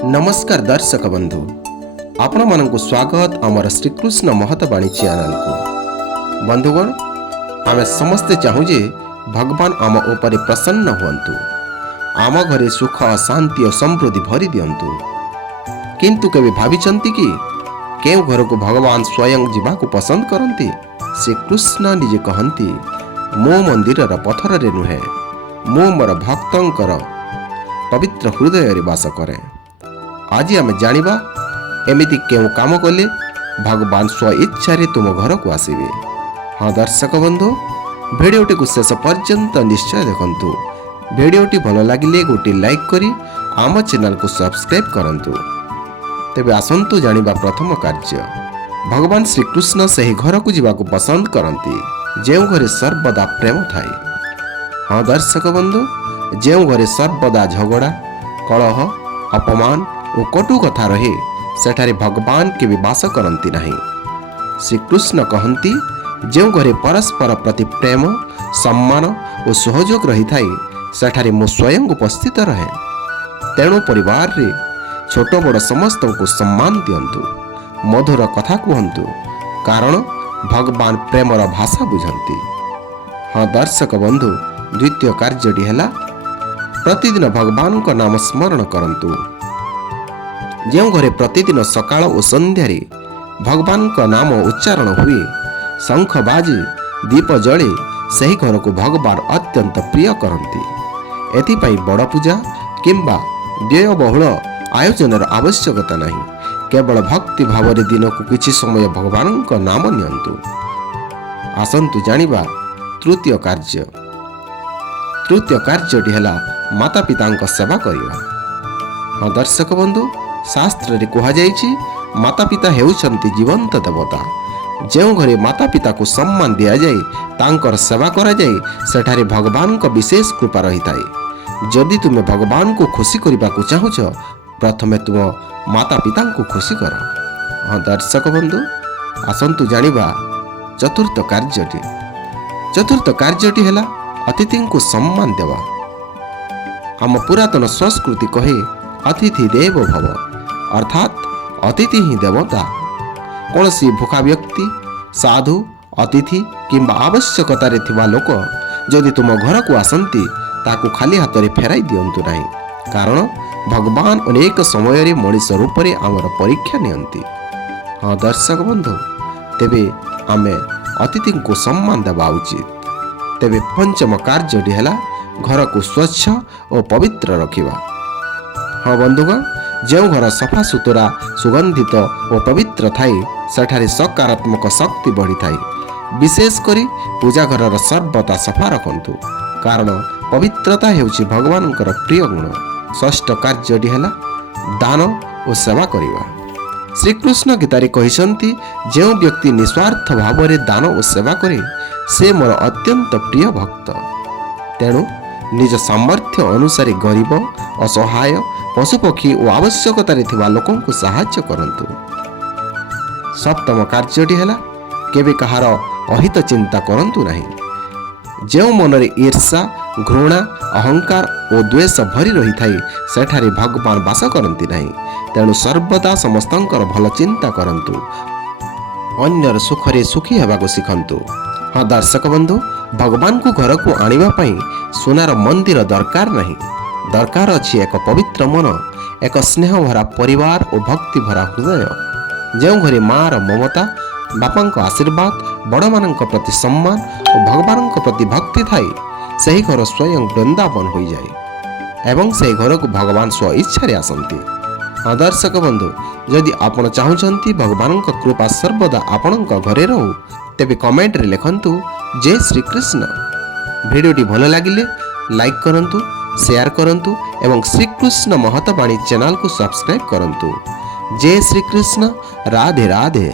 नमस्कार दर्शक बंधु, आपण मानक स्वागत आमर श्रीकृष्ण महतवाणी चैनल को। बंधुगण, आमे समस्ते चाहू जे भगवान आम उपर प्रसन्न हुंतु, आम घरे सुख शांति और समृद्धि भरी दियंतु। किंतु केबे भाविचंती कि केउ घर को भगवान स्वयं जीवा को पसंद करंती? श्रीकृष्ण निजे कहंती, मो मंदिर पथर रे नुहे, मो मोर भक्तंकर पवित्र हृदय रे वास करे। आज आम जानिबा एमिति केउ काम कले भगवान स्व इच्छा तुम घर को आसबे। हाँ दर्शक बंधु, भिडियोटी को शेष पर्यंत निश्चय देखंतु। भिडियोटी भल लगिले गोटे लाइक करी आम चैनल को सब्सक्राइब करंतु। तेबे आसंतु जानिबा प्रथम कार्य। भगवान श्रीकृष्ण सही घर को जीवा को पसंद करंती जेउ घरे सर्वदा प्रेम थाए। हाँ दर्शक बंधु, जेउ घरे सर्वदा झगड़ा, कलह, अपमान और कटु कथा रहे सेठारे भगवान के वास करंती नहीं। श्रीकृष्ण कहंती, जेउ घरे परस्पर प्रति प्रेम, सम्मान और सहयोग रही थाए सेठारे मो स्वयं उपस्थित रहे। तेणु परिवार रे छोट बड़ समस्त को सम्मान दियंतु, मधुर कथा कहंतु, कारण भगवान प्रेमर भाषा बुझंती। हाँ दर्शक बंधु, द्वितीय कार्यटी है प्रतिदिन भगवान का नाम स्मरण करंतु। जो घरे प्रतिदिन सकाळ और संध्यारे भगवान का नाम उच्चारण हुए, शंख बाजे, दीप जले, सही घर को भगवान अत्यंत प्रिय करंती। एथिपाई बड़ पूजा किंबा व्ययबहुल आयोजन आवश्यकता नहीं, केवल भक्ति भाव दिन को किछि समय भगवान का नाम नियंतु। आसंतु जानिबा तृतीय कार्य। तृतीय कार्यटी है माता पिता सेवा करवा। हाँ दर्शक बंधु, शास्त्र रे कहा जाइछि, माता पिता हेउछंती जीवंत देवता। जेउ घरे माता पिता को सम्मान दिया जाए, तांकर सेवा करा जाए, सेठारे भगवान का विशेष कृपा रही थाए। जदि तुमे भगवान को खुशी करबा को चाहुछ, प्रथमे तुम माता पिता को खुशी कर। हाँ दर्शक बंधु, आसंतु जानिबा चतुर्थ कार्यटी। चतुर्थ कार्यटी है अतिथि को सम्मान देवा। आम पुरातन संस्कृति कहे अतिथि देवो भव, अर्थात अतिथि ही देवता। कौन सी भूखा व्यक्ति, साधु, अतिथि किंबा आवश्यकता थिबा लोक जदि तुम घर को आसंती, ताकू खाली हाथ रे फेराई दियंतु नहीं, कारण भगवान अनेक समय रे मनुष्य रूप रे आमर परीक्षा नियंती। हाँ दर्शक बंधु, तेबे आमे अतिथि को सम्मान देवा उचित। तेबे पंचम कार्यटी है घर को स्वच्छ और पवित्र रखिबा। हाँ बंधुगण, जो घर सफा सुतरा, सुगंधित और पवित्र थाए सेठारे सकारात्मक शक्ति बढ़ी थाए। विशेषकर पूजा घर सर्वदा सफा रखंतु, कारण पवित्रता हेउछि भगवानकर प्रिय गुण। षष्ठ कार्यटी है दान और सेवा करिवा। श्रीकृष्ण गीतारे कहिसंती, जो व्यक्ति निस्वार्थ भाव में दान और सेवा करे से मोर अत्यंत प्रिय भक्त। तेणु निज सामर्थ्य अनुसार गरीब, असहाय, पशुपक्षी और आवश्यकता थिबा लोकों को सहायता करंतु। सप्तम कार्यटी है केबे कहार अहित चिंता करंतु नहीं। जो मन रे ईर्षा, घृणा, अहंकार और द्वेष भरी रही थाए सेठारे भगवान वास करंती नहीं। तेणु सर्वदा समस्तंकर भल चिंता करंतु, अन्यर सुख रे सुखी हेबाको सिखंतु। हाँ दर्शक बंधु, भगवान को घर को आनिबा पई सोनार मंदिर दरकार नहीं, दरकार अछि एक पवित्र मन, एक स्नेह भरा परिवार और भक्ति भरा हृदय। जो घरे माँ ममता, बापा को आशीर्वाद, बड़ मान प्रति सम्मान और भगवान प्रति भक्ति थाई, सही घर स्वयं वृंदावन हो जाए एवं से घर को भगवान स्व इच्छा आसंती। हाँ दर्शक बंधु, यदि आपण चाहूछंती भगवान कृपा सर्वदा आपण घरे रहू, तेबे कमेंट रे लिखंतु जय श्री कृष्ण। भिडियोटी भल लगिले लाइक करंतु, शेयर करंतु एवं श्रीकृष्ण महतवाणी चैनल को सब्सक्राइब करंतु। जय श्री कृष्ण। राधे राधे।